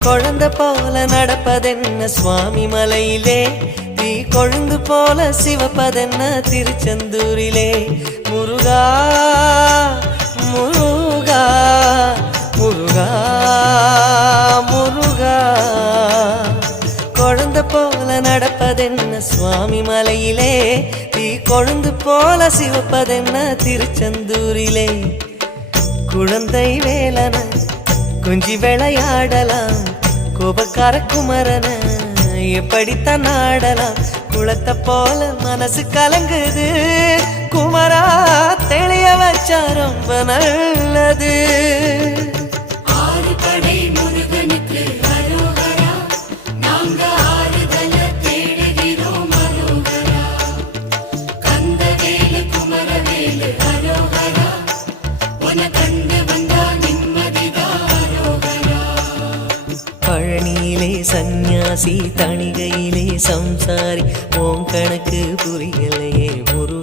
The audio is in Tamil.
குழந்தை போல நடப்பதென்ன சுவாமி மலையிலே, தீ கொழுந்து போல சிவப்பதென்ன திருச்செந்தூரிலே. முருகா முருகா முருகா முருகா, குழந்தை போல நடப்பதென்ன சுவாமி மலையிலே, தீ கொழுந்து போல சிவப்பதென்ன திருச்செந்தூரிலே. குழந்தை வேலன கொஞ்சி விளையாடலாம், கோபக்கார குமரன எப்படித்தான் ஆடலாம். குளத்தை போல மனசு கலங்குது, குமரா தெளிய வச்சா ரொம்ப நல்லது. பழனியிலே சந்நியாசி, தணிகையிலே சம்சாரி, உன் கணக்கு புரியலையே முருகா.